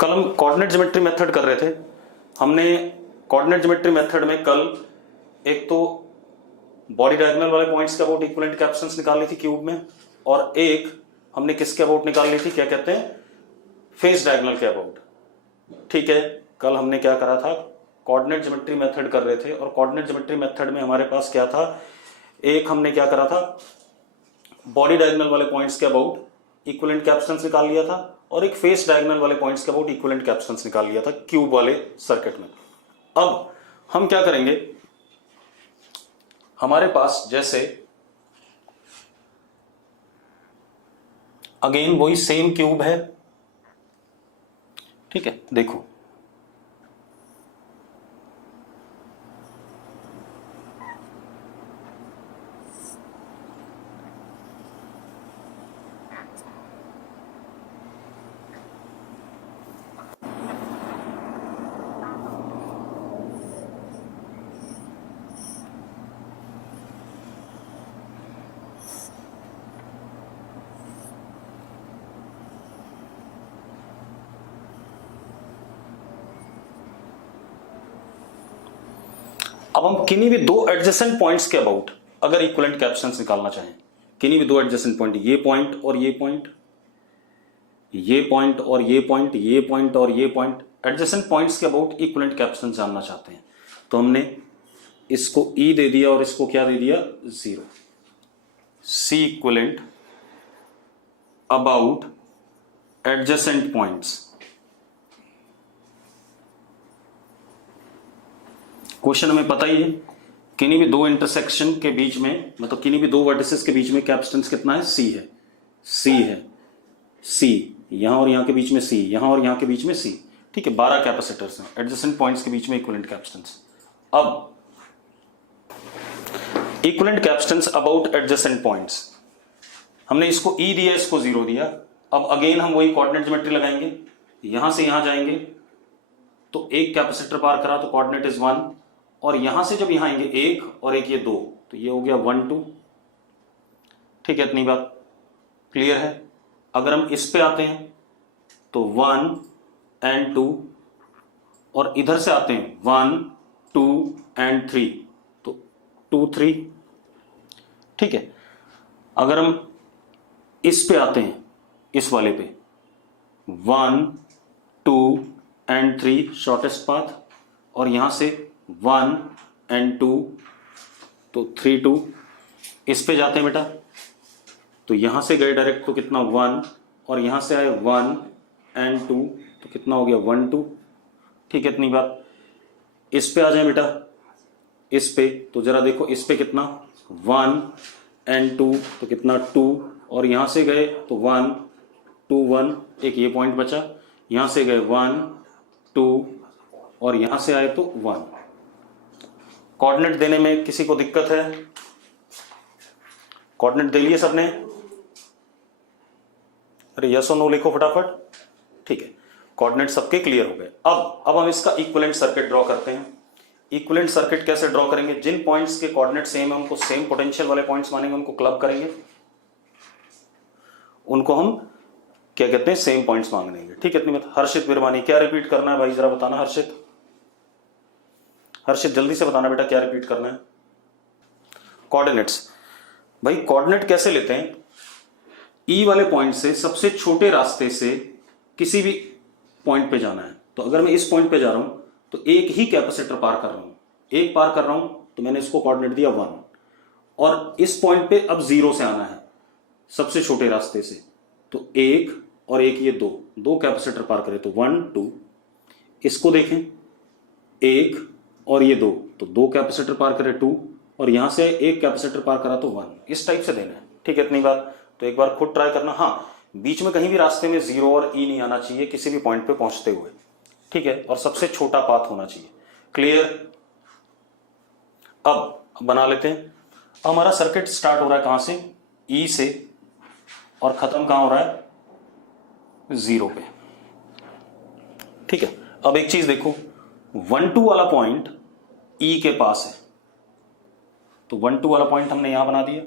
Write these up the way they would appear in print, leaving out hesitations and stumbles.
कल हम coordinate geometry method कर रहे थे। हमने कोऑर्डिनेट ज्योमेट्री मेथड में कल एक तो बॉडी डायगोनल वाले पॉइंट्स के अबाउट इक्विवेलेंट कैप्शंस निकाल ली थी क्यूब में, और एक हमने किसके अबाउट निकाल ली थी, क्या कहते हैं, फेस डायगोनल के अबाउट। ठीक है, कल हमने क्या करा था, कोऑर्डिनेट ज्योमेट्री मेथड कर रहे थे, और कोऑर्डिनेट ज्योमेट्री मेथड में हमारे पास क्या था, एक हमने क्या करा था, बॉडी डायगोनल वाले पॉइंट्स के अबाउट इक्विवेलेंट कैप्शंस निकाल लिया था, और एक फेस डायगोनल वाले पॉइंट्स के अबाउट इक्विवेलेंट कैप्शंस निकाल लिया था क्यूब वाले सर्किट में। अब हम क्या करेंगे, हमारे पास जैसे अगेन वही सेम क्यूब है, ठीक है, देखो अब हम किन्हीं भी दो एडजेसेंट पॉइंट्स के अबाउट अगर इक्विवेलेंट कैप्शंस निकालना चाहें, किन्हीं भी दो एडजेसेंट पॉइंट, ये पॉइंट और ये पॉइंट, ये पॉइंट और ये पॉइंट, ये पॉइंट और ये पॉइंट, एडजेसेंट पॉइंट्स के अबाउट इक्विवेलेंट कैप्शंस जानना चाहते हैं, तो हमने इसको E दे दिया और इसको क्या दे दिया, 0। C equivalent about adjacent points. Question हमें पता ही है, किन्हीं भी दो इंटरसेक्शन के बीच में, मतलब किन्हीं भी दो वर्टिसेस के बीच में कैपेसिटेंस कितना है, C है, C है, C यहां और यहां के बीच में C, यहां और यहां के बीच में C, ठीक है, 12 कैपेसिटर्स हैं एडजेसेंट पॉइंट्स के बीच में इक्विवेलेंट कैपेसिटेंस। अब equivalent capacitance about adjacent points, हमने इसको E दिया, इसको 0 दिया। अब अगेन हम वही कोऑर्डिनेट ज्योमेट्री लगाएंगे, यहां से यहां जाएंगे तो एक कैपेसिटर पार करा तो कोऑर्डिनेट इज 1, और यहां से जब यहां आएंगे एक और एक, ये 2, तो ये हो गया 1 2, ठीक है, इतनी बात क्लियर है। अगर हम इस पे आते हैं तो 1 and 2, और इधर से आते हैं 1 2 and 3, तो 2 3, ठीक है। अगर हम इस पे आते हैं, इस वाले पे 1 2 and 3 शॉर्टेस्ट पाथ, और यहां से 1 and 2, तो 3 2, इस पे जाते हैं बेटा, तो यहां से गए डायरेक्ट तो कितना 1, और यहां से आए 1 and 2, तो कितना हो गया 1 2, ठीक है, इतनी बात। इस पे आ जाए बेटा, इस पे, तो जरा देखो इस पे कितना 1 and 2, तो कितना 2, और यहां से गए तो 1 2 1, एक ये पॉइंट बचा, यहां से गए 1 2, और यहां से आए तो 1। कोऑर्डिनेट देने में किसी को दिक्कत है? कोऑर्डिनेट दे लिए सबने? अरे यस और नो लिखो फटाफट, ठीक है, कोऑर्डिनेट सबके क्लियर हो गए। अब हम इसका इक्विवेलेंट सर्किट ड्रॉ करते हैं। इक्विवेलेंट सर्किट कैसे ड्रॉ करेंगे, जिन पॉइंट्स के कोऑर्डिनेट सेम है उनको सेम पोटेंशियल वाले पॉइंट्स मानेंगे, उनको क्लब करेंगे, उनको हम क्या कहते हैं, सेम पॉइंट्स मांग लेंगे, ठीक है, इतनी बात। हर्षित बिरवानी, क्या रिपीट करना है भाई, जरा बताना हर्षित, हर्षित जल्दी से बताना बेटा, क्या रिपीट करना है। कोऑर्डिनेट्स, भाई कोऑर्डिनेट कैसे लेते हैं, ई वाले पॉइंट से सबसे छोटे रास्ते से किसी भी पॉइंट पे जाना है। तो अगर मैं इस पॉइंट पे जा रहा हूं तो एक ही कैपेसिटर पार कर रहा हूं, एक पार कर रहा हूं, तो मैंने इसको कोऑर्डिनेट दिया 1, और इस पॉइंट पे अब 0 से आना है सबसे छोटे रास्ते से, तो एक और एक, ये दो कैपेसिटर पार करे तो 1 2, इसको देखें एक और ये 2, तो 2 कैपेसिटर पार करे 2, और यहां से एक कैपेसिटर पार करा तो 1, इस टाइप से देना है, ठीक है, इतनी बात। तो एक बार खुद ट्राई करना। हाँ, बीच में कहीं भी रास्ते में 0 और E नहीं आना चाहिए किसी भी पॉइंट पे पहुंचते हुए, ठीक है, और सबसे छोटा पाथ होना चाहिए, क्लियर। अब बना लेते हैं। अब हमारा सर्किट स्टार्ट हो रहा है कहां से, E से, और खत्म कहां हो रहा है, 0 पे, ठीक है। अब एक चीज देखो, 1 2 वाला पॉइंट E के पास है, तो 1 2 वाला पॉइंट हमने यहां बना दिया,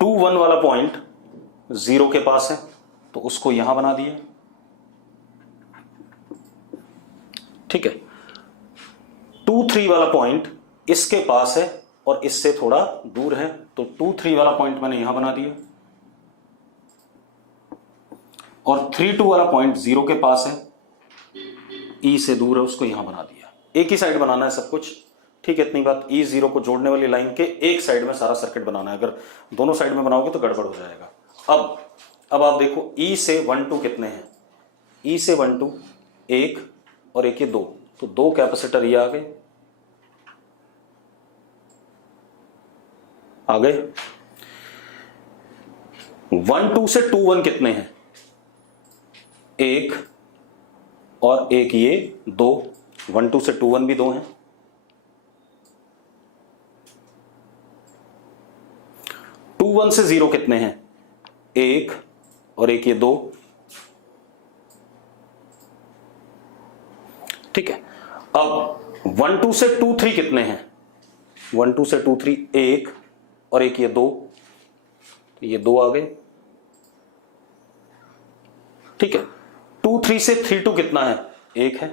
2 1 वाला पॉइंट 0 के पास है, तो उसको यहां बना दिया, ठीक है। 2 3 वाला पॉइंट इसके पास है और इससे थोड़ा दूर है, तो 2 3 वाला पॉइंट मैंने यहां बना दिया, और 3 2 वाला पॉइंट 0 के पास है, ई से दूर है, उसको यहां बना दिया। एक ही साइड बनाना है सब कुछ, ठीक है। इतनी बात। ई 0 को जोड़ने वाली लाइन के एक साइड में सारा सर्किट बनाना है, अगर दोनों साइड में बनाओगे तो गड़बड़ हो जाएगा। अब आप देखो ई से 1 2 कितने हैं, ई से 1 2 1 और एक ये 2, तो 2 कैपेसिटर ये आ गए, आ गए। 1 2 से 2 1 कितने हैं, 1 और एक ये 2, 1 2 से 2 1 भी 2 हैं। 2 1 से 0 कितने हैं, 1 और एक ये 2, ठीक है। अब 1 2 से 2 3 कितने हैं, 1 2 से 2 3 1 और एक ये 2, तो ये 2 आ गए, ठीक है। 2 3 से 3 2 कितना है, 1 है।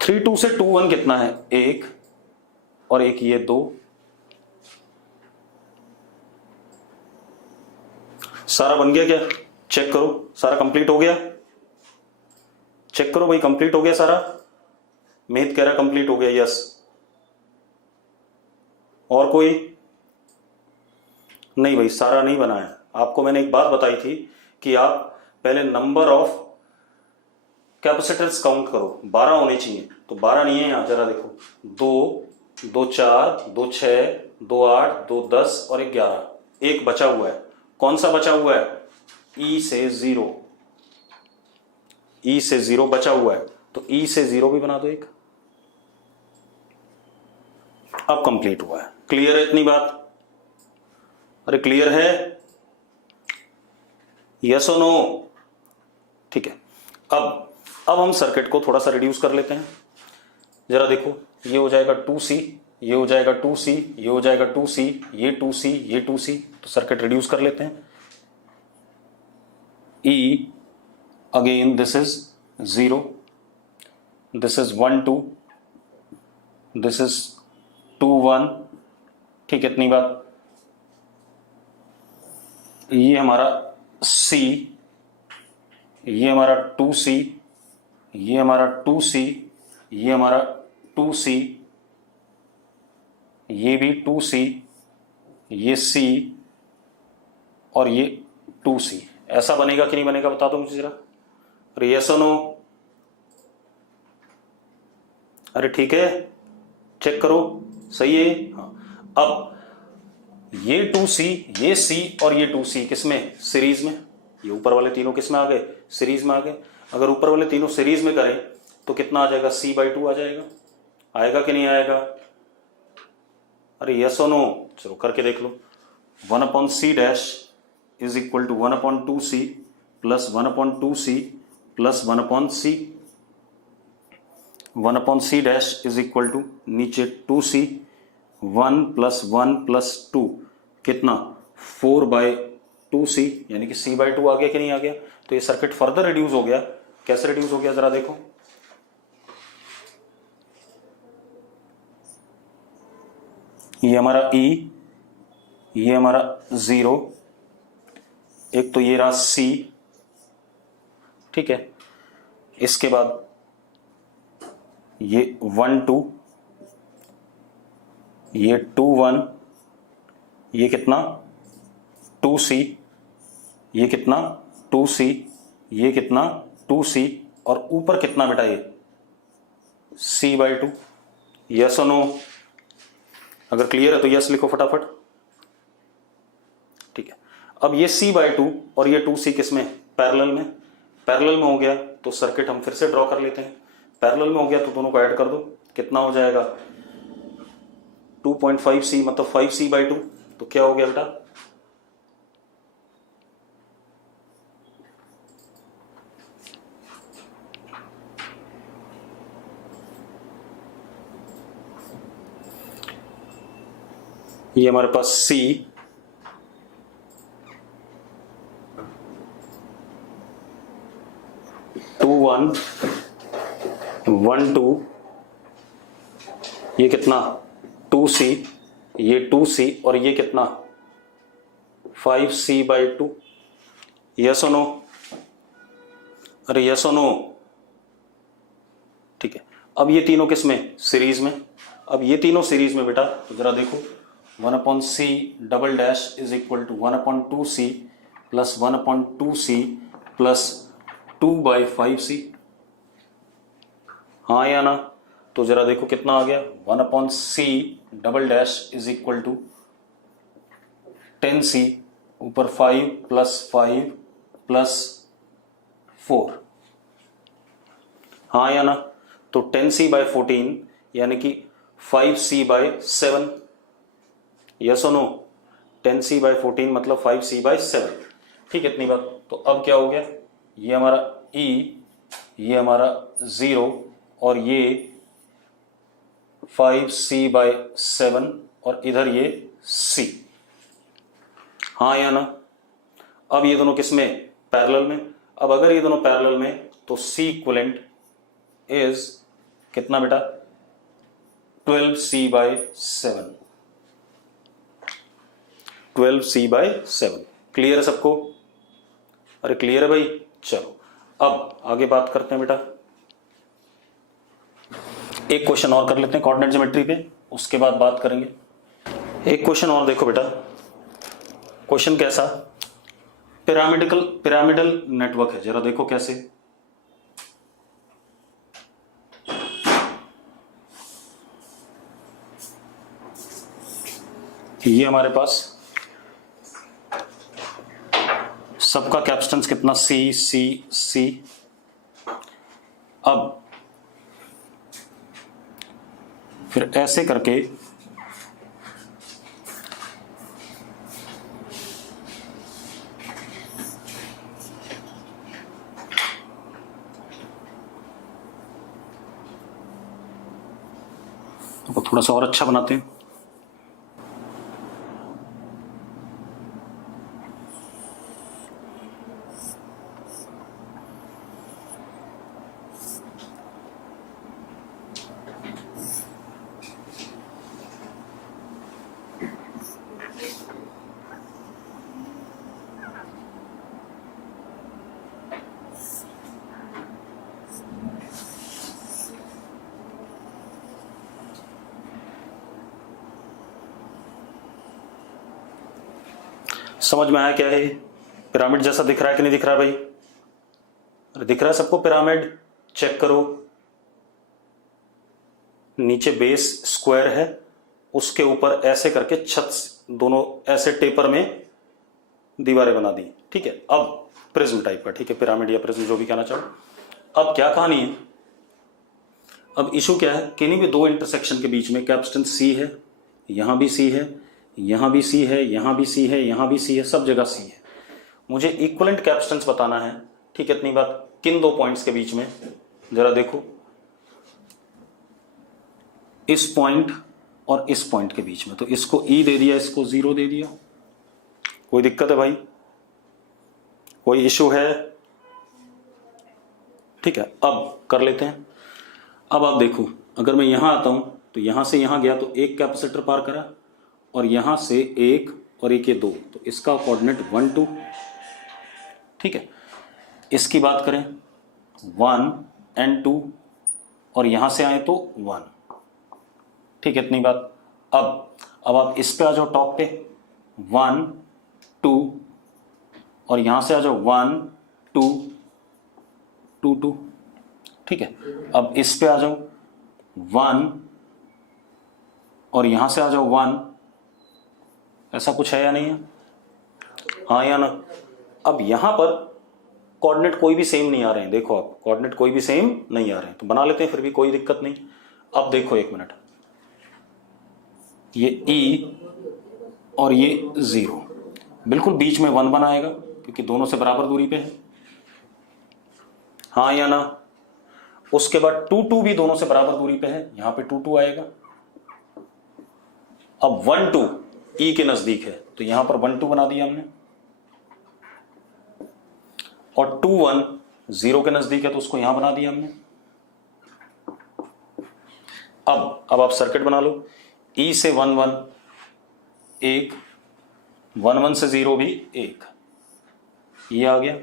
3 2 से 2 1 कितना है, 1 और एक ये 2, सारा बन गया क्या, चेक करो, सारा कंप्लीट हो गया, चेक करो भाई, कंप्लीट हो गया सारा। मेहत कह रहा कंप्लीट हो गया, यस। और कोई नहीं भाई, सारा नहीं बना है। आपको मैंने एक बात बताई थी कि आप पहले नंबर ऑफ कैपेसिटर्स काउंट करो, 12 होने चाहिए, तो 12 नहीं है यहां, जरा देखो, 2 2 4 2 6 2 8 2 10 और 1 11, एक बचा हुआ है। कौन सा बचा हुआ है, ई से 0, ई से 0 बचा हुआ है, तो ई से 0 भी बना दो एक। अब कंप्लीट हुआ है। क्लियर है इतनी बात, अरे क्लियर है, यस और नो, ठीक है। अब हम सर्किट को थोड़ा सा रिड्यूस कर लेते हैं, जरा देखो, ये हो जाएगा 2C, ये हो जाएगा 2C, ये हो जाएगा 2C, ये 2C, ये 2C, तो सर्किट रिड्यूस कर लेते हैं। E again this is 0, this is 1 2, this is 2 1, ठीक है। इतनी बात। ये हमारा C, ये हमारा 2C, ये हमारा 2C, ये हमारा 2C, ये भी 2C, ये C और ये 2C। ऐसा बनेगा कि नहीं बनेगा, बता दो मुझे जरा, अरे यस और नो, अरे ठीक है, चेक करो, सही है। हाँ, अब ये 2C, ये C और ये 2C किसमें, सीरीज में। ये ऊपर वाले तीनों किसमें आ गए, सीरीज में आ गए। अगर ऊपर वाले तीनों सीरीज में करें तो कितना आ जाएगा, C/2 आ जाएगा, आएगा कि नहीं आएगा, अरे यस और नो, चलो करके देख लो। 1/C dash is equal to 1/2C plus 1/2C plus 1/C, 1/C dash is equal to नीचे 2C, 1 प्लस 1 प्लस 2 कितना, 4/2C, यानी कि C/2 आ गया कि नहीं आ गया। तो ये सर्किट फर्दर रिड्यूस हो गया। कैसे रिड्यूस हो गया, जरा देखो, ये हमारा E, ये हमारा 0, एक तो ये रहा C, ठीक है। इसके बाद ये 1 2, ये 2 1, ये कितना 2C, ये कितना 2C, ये कितना 2C, और ऊपर कितना बेटा ये C/2। यस और नो, अगर क्लियर है तो यस लिखो फटाफट, ठीक है। अब ये C/2 और ये 2C किसमें, पैरेलल में। पैरेलल में हो गया तो सर्किट हम फिर से ड्रॉ कर लेते हैं। पैरेलल में हो गया तो दोनों को ऐड कर दो, कितना हो जाएगा 2.5C, मतलब 5C/2, तो क्या हो गया बेटा, ये हमारे पास C, 2 1 1 2, ये कितना 2c, ये 2c और ये कितना 5c/2। यस और नो? अरे यस और नो? ठीक है। अब ये तीनों किस में? सीरीज में। अब ये तीनों सीरीज में बेटा तो जरा देखो 1/c double dash is equal to 1/2c plus 1/2c plus 2/5c। हाँ या ना? तो जरा देखो कितना आ गया 1/c double dash is equal to 10c ऊपर 5 प्लस 4। हाँ या ना? तो 10c/14 यानी कि 5c/7। यस और नो? 10c/14 मतलब 5c/7। ठीक है, इतनी बात। तो अब क्या हो गया, ये हमारा e, ये हमारा 0 और ये 5c/7 और इधर ये c। हाँ या ना? अब ये दोनों किस में? पैरेलल में। अब अगर ये दोनों पैरेलल में तो c इक्विवेलेंट इज कितना बेटा 12c/7। 12c/7। क्लियर है सबको? अरे क्लियर है भाई? चलो अब आगे बात करते हैं बेटा। एक क्वेश्चन और कर लेते हैं कोऑर्डिनेट ज्योमेट्री पे, उसके बाद बात करेंगे। एक क्वेश्चन और देखो बेटा। क्वेश्चन कैसा? पिरामिडल नेटवर्क है, जरा देखो कैसे। ये हमारे पास सबका कैपेसिटेंस कितना? C। अब फिर ऐसे करके तो थोड़ा सा और अच्छा बनाते हैं। समझ में आया क्या है? पिरामिड जैसा दिख रहा है कि नहीं दिख रहा भाई? अरे दिख रहा है सबको पिरामिड? चेक करो, नीचे बेस स्क्वायर है, उसके ऊपर ऐसे करके छत दोनों ऐसे टेपर में दीवारें बना दी। ठीक है, अब प्रिज्म टाइप का, ठीक है, पिरामिड या प्रिज्म जो भी कहना चाहो। अब क्या कहानी है? अब इशू क्या है? किन्हीं भी दो इंटरसेक्शन के बीच में कैपेसिटेंस C है, यहां भी C है, यहां भी C है, यहां भी C है, यहां भी C है, सब जगह C है। मुझे इक्विवेलेंट कैपेसिटेंस बताना है। ठीक है, इतनी बात। किन दो पॉइंट्स के बीच में? जरा देखो, इस पॉइंट और इस पॉइंट के बीच में। तो इसको E दे दिया, इसको 0 दे दिया। कोई दिक्कत है भाई? कोई इशू है? ठीक है, अब कर लेते हैं। अब आप देखो, अगर मैं यहां आता हूं तो यहां से यहां गया तो एक कैपेसिटर पार करा, और यहां से एक और एक ये 2, तो इसका कोऑर्डिनेट 1 2। ठीक है, इसकी बात करें 1 and 2, और यहां से आए तो 1। ठीक है, इतनी बात। अब आप इस पे आ जाओ, टॉप पे 1 2, और यहां से आ जाओ 1 2 2 2। ठीक है, अब इस पे आ जाओ 1, और यहां से आ जाओ 1। ऐसा कुछ है या नहीं है? हाँ या ना? अब यहां पर कोऑर्डिनेट कोई भी सेम नहीं आ रहे हैं। देखो आप, कोऑर्डिनेट कोई भी सेम नहीं आ रहे हैं, तो बना लेते हैं, फिर भी कोई दिक्कत नहीं। अब देखो एक मिनट, ये E और ये 0 बिल्कुल बीच में 1 बनाएगा, क्योंकि दोनों से बराबर दूरी पे है। हाँ या ना? उसके बाद 2 2 भी दोनों से बराबर दूरी पे है, यहां पे 2 2 आएगा। अब 1 2 E के नजदीक है, तो यहां पर 1 2 बना दिया हमने, और 2 1 0 के नजदीक है तो उसको यहां बना दिया हमने। अब आप सर्किट बना लो। E से 1 1 1, 1 1 से 0 भी 1, ये आ गया।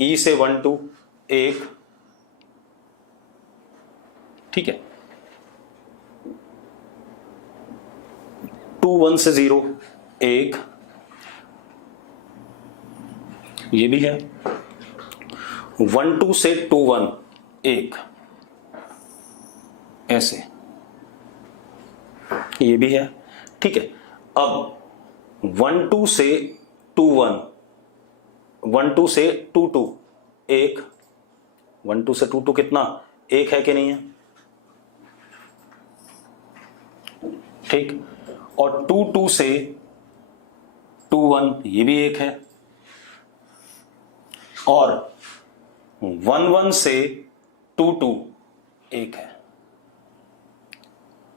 E से 1 2 1, ठीक है। 2 1 से 0 1, ये भी है। 1 2 से 2 1 1, ऐसे, ये भी है, ठीक है। अब 1 2 से 2 1, 1 2 से 2 2 1, 1 2 से 2 2 कितना, 1 है कि नहीं है, ठीक। और 2 2 से 2 1, ये भी 1 है। और 1 1 से 2 2 1 है।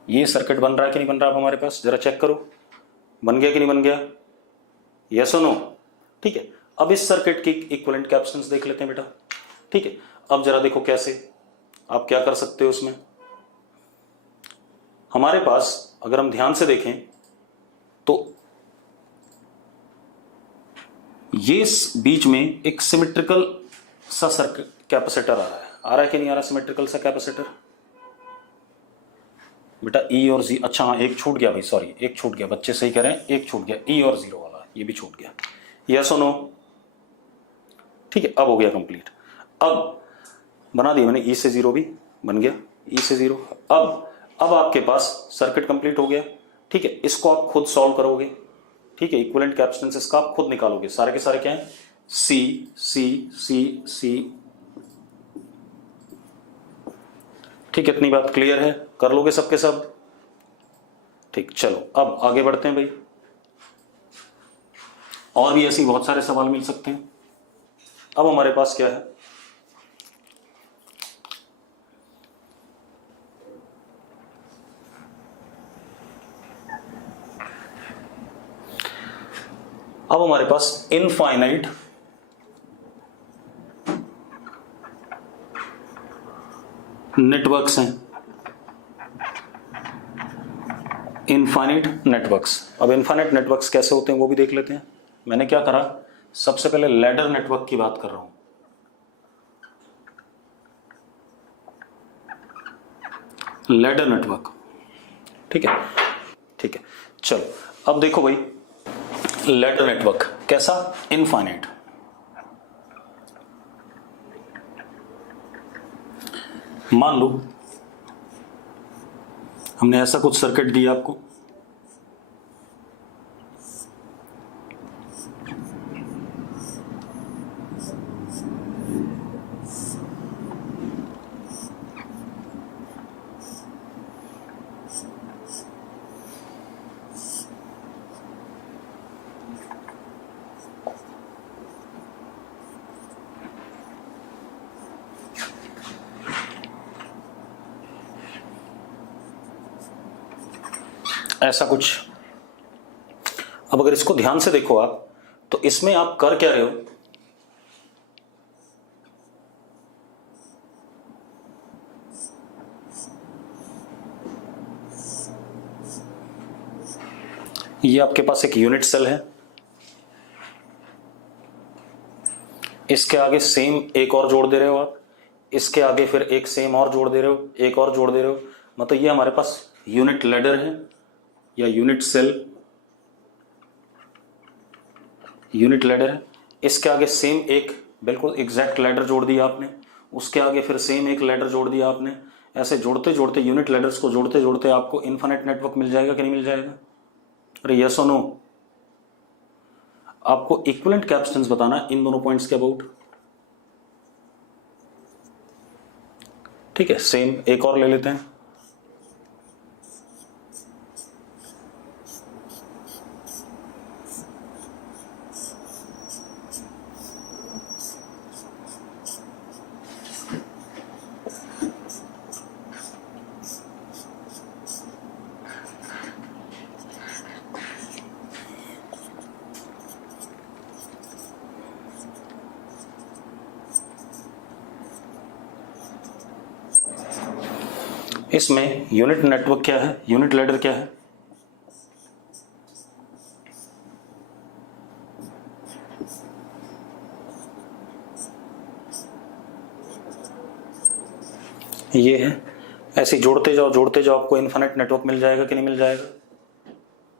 ये सर्किट बन रहा है कि नहीं बन रहा? अब हमारे पास जरा चेक करो, बन गया कि नहीं बन गया, यस और नो, ठीक है। अब इस सर्किट की इक्विवेलेंट कैपेसिटेंस देख लेते हैं बेटा, ठीक है। अब जरा देखो कैसे आप क्या कर सकते हो उसमें। हमारे पास अगर हम ध्यान से देखें तो ये बीच में एक सिमेट्रिकल सा सर्किट कैपेसिटर आ रहा है कि नहीं आ रहा सिमेट्रिकल सा कैपेसिटर बेटा? E और Z, अच्छा हाँ एक छूट गया भाई, सॉरी एक छूट गया, बच्चे सही कह रहे हैं, एक छूट गया, E और 0 वाला ये भी छूट गया, यस और नो, ठीक है। अब हो गया कंप्लीट। अब बना दिया मैंने, E से 0 भी बन गया, E से 0। अब आपके पास सर्किट कंप्लीट हो गया, ठीक है। इसको आप खुद सॉल्व करोगे, ठीक है। इक्विवेलेंट कैपेसिटेंस इसका आप खुद निकालोगे, सारे के सारे क्या है, C C C C, ठीक है। इतनी बात क्लियर है, कर लोगे सबके सब, ठीक। चलो अब आगे बढ़ते हैं भाई, और भी ऐसे बहुत सारे सवाल मिल सकते हैं। अब हमारे पास क्या है, अब हमारे पास इनफाइनाइट नेटवर्क्स हैं, इनफाइनाइट नेटवर्क्स। अब इनफाइनाइट नेटवर्क्स कैसे होते हैं वो भी देख लेते हैं। मैंने क्या करा, सबसे पहले लैडर नेटवर्क की बात कर रहा हूं, लैडर नेटवर्क, ठीक है, ठीक है। चलो अब देखो भाई, लैडर नेटवर्क कैसा, इनफाइनाइट। मान लो हमने ऐसा कुछ सर्किट दिया आपको, ऐसा कुछ। अब अगर इसको ध्यान से देखो आप, तो इसमें आप कर क्या रहे हो, ये आपके पास एक यूनिट सेल है, इसके आगे सेम एक और जोड़ दे रहे हो आप, इसके आगे फिर एक सेम और जोड़ दे रहे हो, एक और जोड़ दे रहे हो, मतलब ये हमारे पास यूनिट लैडर है या यूनिट सेल, यूनिट लैडर है। इसके आगे सेम एक बिल्कुल एग्जैक्ट लैडर जोड़ दिया आपने, उसके आगे फिर सेम एक लैडर जोड़ दिया आपने, ऐसे जोड़ते जोड़ते यूनिट लैडर्स को जोड़ते जोड़ते आपको इनफाइनाइट नेटवर्क मिल जाएगा कि नहीं मिल जाएगा? अरे यस और नो। आपको इक्विवेलेंट कैपेसिटेंस बताना है इन दोनों पॉइंट्स के अबाउट, ठीक है। सेम एक और ले लेते हैं, इसमें यूनिट नेटवर्क क्या है, यूनिट लैडर क्या है? ये है। ऐसे जोड़ते जाओ आपको इनफिनिट नेटवर्क मिल जाएगा कि नहीं मिल जाएगा?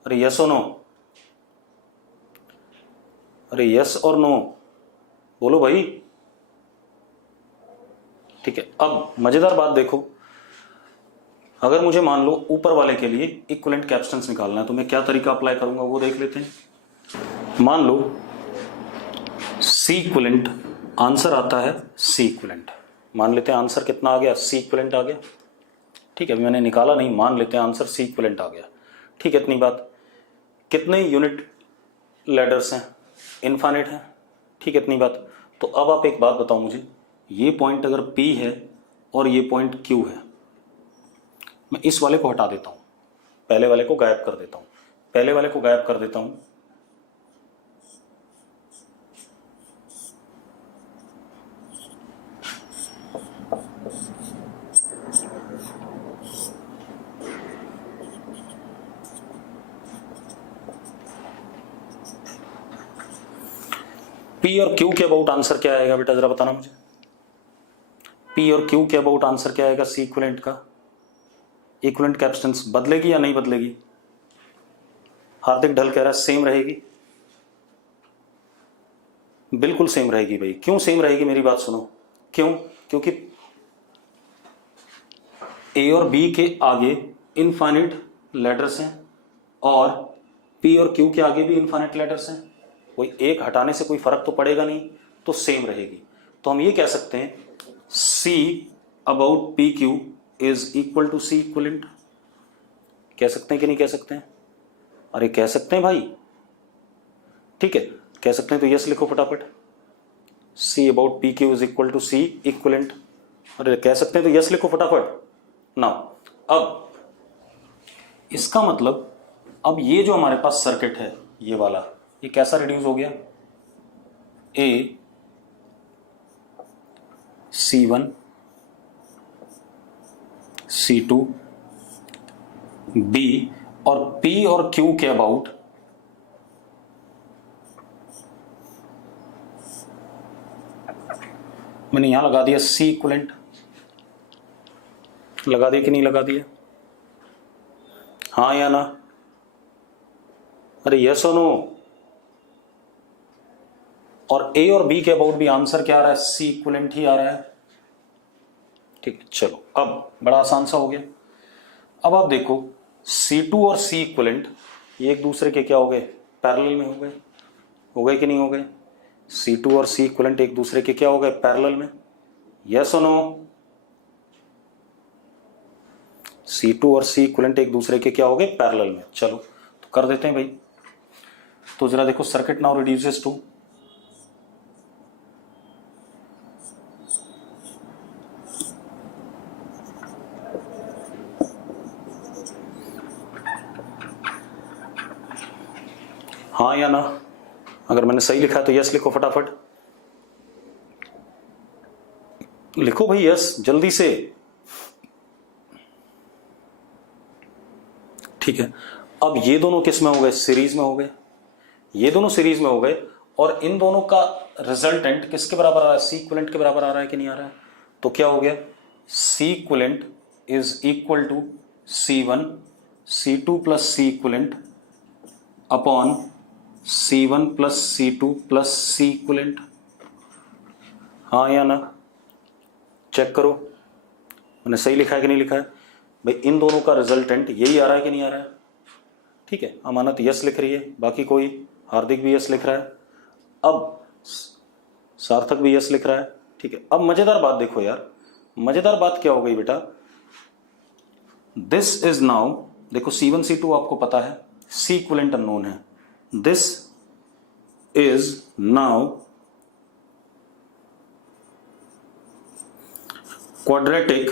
अरे यस और नो, अरे यस और नो बोलो भाई। ठीक है, अब मजेदार बात देखो, अगर मुझे मान लो ऊपर वाले के लिए इक्विवेलेंट कैपेसिटेंस निकालना है तो मैं क्या तरीका अप्लाई करूंगा वो देख लेते हैं। मान लो सी इक्विवेलेंट, आंसर आता है सी इक्विवेलेंट, मान लेते हैं आंसर कितना आ गया, सी इक्विवेलेंट आ गया। ठीक है, अभी मैंने निकाला नहीं, मान लेते हैं आंसर सी इक्विवेलेंट आ गया। ठीक है, इतनी बात। कितने यूनिट लैडर्स हैं? इनफाइनाइट है। ठीक है, इतनी बात। तो अब आप एक बात बताओ मुझे, ये पॉइंट अगर P है और ये पॉइंट Q है, मैं इस वाले को हटा देता हूं, पहले वाले को गायब कर देता हूं, पहले वाले को गायब कर देता हूं। P और Q के अबाउट आंसर क्या आएगा बेटा, जरा बताना मुझे। P और Q के अबाउट आंसर क्या आएगा सी इक्विवेलेंट का? इक्विवेलेंट कैपेसिटेंस बदलेगी या नहीं बदलेगी? हार्दिक ढल कह रहा है सेम रहेगी। बिल्कुल सेम रहेगी भाई। क्यों सेम रहेगी, मेरी बात सुनो। क्यों? क्योंकि A और B के आगे इनफाइनाइट लैडर्स हैं और P और Q के आगे भी इनफाइनाइट लैडर्स हैं। कोई एक हटाने से कोई फर्क तो पड़ेगा नहीं, तो सेम रहेगी। तो हम ये कह सकते हैं C about PQ is equal to C equivalent. कह सकते हैं कि नहीं कह सकते हैं? अरे कह सकते हैं भाई। ठीक है, कह सकते हैं तो यस लिखो फटाफट। C about PQ is equal to C equivalent. अरे कह सकते हैं तो यस लिखो फटाफट ना। अब इसका मतलब, अब ये जो हमारे पास सर्किट है ये वाला, ये कैसा रिड्यूस हो गया? A C1 C2 B और P और Q के अबाउट मैंने यहां लगा दिया सी इक्विवेलेंट। लगा दिया कि नहीं लगा दिया? हाँ या ना? अरे यस और नो। और A और B के अबाउट भी आंसर क्या आ रहा है? सी इक्विवेलेंट ही आ रहा है। ठीक है, चलो अब बड़ा आसान सा हो गया। अब आप देखो C2 और C इक्विवेलेंट ये एक दूसरे के क्या हो गए? पैरेलल में हो गए। हो गए कि नहीं हो गए? C2 और C इक्विवेलेंट एक दूसरे के क्या हो गए? पैरेलल में। यस और नो? C2 और C इक्विवेलेंट एक दूसरे के क्या हो गए? पैरेलल में। चलो तो कर देते हैं भाई। तो जरा देखो, सर्किट नाउ रिड्यूसेस टू, हाँ या ना? अगर मैंने सही लिखा है तो यस लिखो फटाफट। लिखो भाई यस जल्दी से। ठीक है, अब ये दोनों किस में हो गए? सीरीज में हो गए। ये दोनों सीरीज में हो गए और इन दोनों का रिजल्टेंट किसके बराबर आ रहा है? सी इक्विवेलेंट के बराबर आ रहा है कि नहीं आ रहा है? तो क्या हो गया? C equivalent is equal to C1 C2 plus C equivalent upon C1 plus C2 plus C equivalent. हाँ या ना? चेक करो मैंने सही लिखा है कि नहीं लिखा है भाई। इन दोनों का रिजल्टेंट यही आ रहा है कि नहीं आ रहा है? ठीक है, अमानत यस लिख रही है, बाकी कोई, हार्दिक भी यस लिख रहा है, अब सार्थक भी यस लिख रहा है। ठीक है, अब मजेदार बात देखो यार, मजेदार बात क्या हो गई बेटा? दिस इज नाउ, देखो C1 C2 आपको पता है, सी इक्विवेलेंट अननोन है। This is now quadratic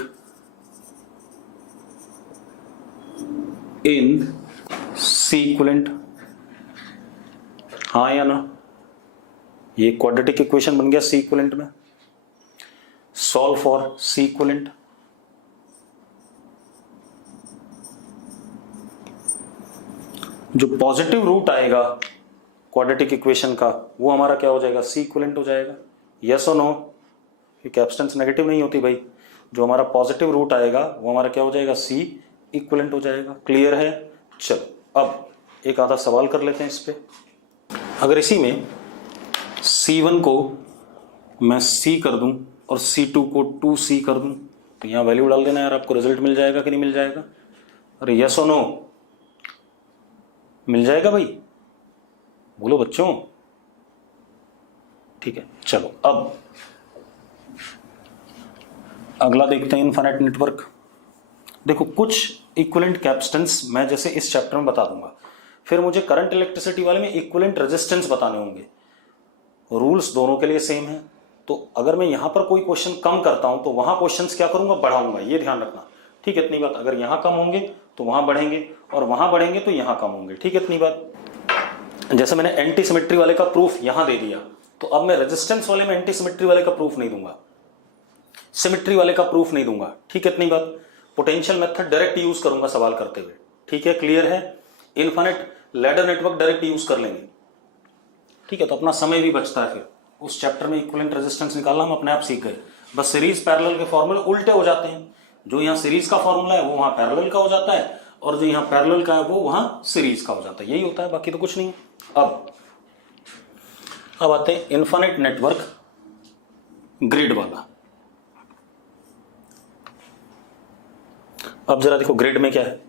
in C equivalent. हाँ या ना? ये क्वाड्रेटिक इक्वेशन बन गया सी इक्विवेलेंट में। Solve for C equivalent. जो पॉजिटिव रूट आएगा क्वाड्रेटिक इक्वेशन का वो हमारा क्या हो जाएगा, सी इक्विवेलेंट हो जाएगा। यस और नो, ये कैपेसिटेंस नेगेटिव नहीं होती भाई, जो हमारा पॉजिटिव रूट आएगा वो हमारा क्या हो जाएगा, सी इक्विवेलेंट हो जाएगा। क्लियर है? चलो अब एक आधा सवाल कर लेते हैं इस पे। अगर इसी में C1 को मैं C कर दूं और C2 को 2C कर दूं तो यहां वैल्यू डाल देना यार, आपको रिजल्ट मिल जाएगा कि नहीं मिल जाएगा? अरे यस और नो, मिल जाएगा भाई, बोलो बच्चों। ठीक है, चलो अब अगला देखते हैं, इनफाइनाइट नेटवर्क। देखो कुछ इक्विवेलेंट कैपेसिटेंस मैं जैसे इस चैप्टर में बता दूंगा, फिर मुझे करंट इलेक्ट्रिसिटी वाले में इक्विवेलेंट रेजिस्टेंस बताने होंगे। रूल्स दोनों के लिए सेम है, तो अगर मैं यहां पर कोई क्वेश्चन कम करता हूं तो वहां क्वेश्चंस क्या करूंगा, बढ़ाऊंगा, ये ध्यान रखना। ठीक है, इतनी बात। अगर यहां कम होंगे तो वहां बढ़ेंगे और वहां बढ़ेंगे तो यहां कम होंगे। ठीक है, इतनी बात। जैसे मैंने एंटी सिमेट्री वाले का प्रूफ यहां दे दिया, तो अब मैं रेजिस्टेंस वाले में एंटी सिमेट्री वाले का प्रूफ नहीं दूंगा, सिमेट्री वाले का प्रूफ नहीं दूंगा। ठीक है, इतनी बात। पोटेंशियल मेथड डायरेक्ट यूज करूंगा सवाल करते हुए। ठीक है, क्लियर है? Infinite ladder network direct use कर लेंगे। ठीक है, तो अपना समय भी बचता है। फिर उस चैप्टर में इक्विवेलेंट रेजिस्टेंस निकालना हम अपने आप सीख गए। बस सीरीज पैरेलल के फॉर्मूले उल्टे हो जाते हैं, जो यहाँ सीरीज का फॉर्मूला है वो वहां पैरेलल का हो जाता है, और जो यहाँ पैरेलल का है वो वहां सीरीज का हो जाता है। यही होता है, बाकी तो कुछ नहीं है। अब आते हैं इनफाइनाइट नेटवर्क ग्रिड वाला। अब जरा देखो ग्रिड में क्या है।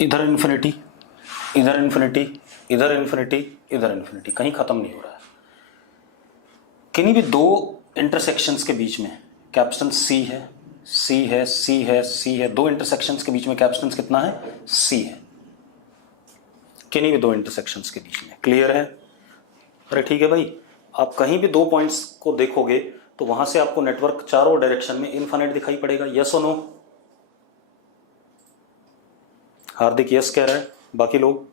इधर इन्फिनिटी, इधर इन्फिनिटी, इधर इन्फिनिटी, इधर इन्फिनिटी, कहीं खत्म नहीं हो रहा है। किन्हीं भी दो इंटरसेक्शंस के बीच में कैपेसिटेंस C है, C है, C है, C है। दो इंटरसेक्शंस के बीच में कैपेसिटेंस कितना है, C है, किन्हीं भी दो इंटरसेक्शंस के बीच में। क्लियर है? अरे ठीक है भाई, आप कहीं भी दो पॉइंट्स को देखोगे तो वहां से आपको नेटवर्क चारों डायरेक्शन में इनफाइनाइट दिखाई पड़ेगा। यस और नो? हार्दिक यस कह रहा है, बाकी लोग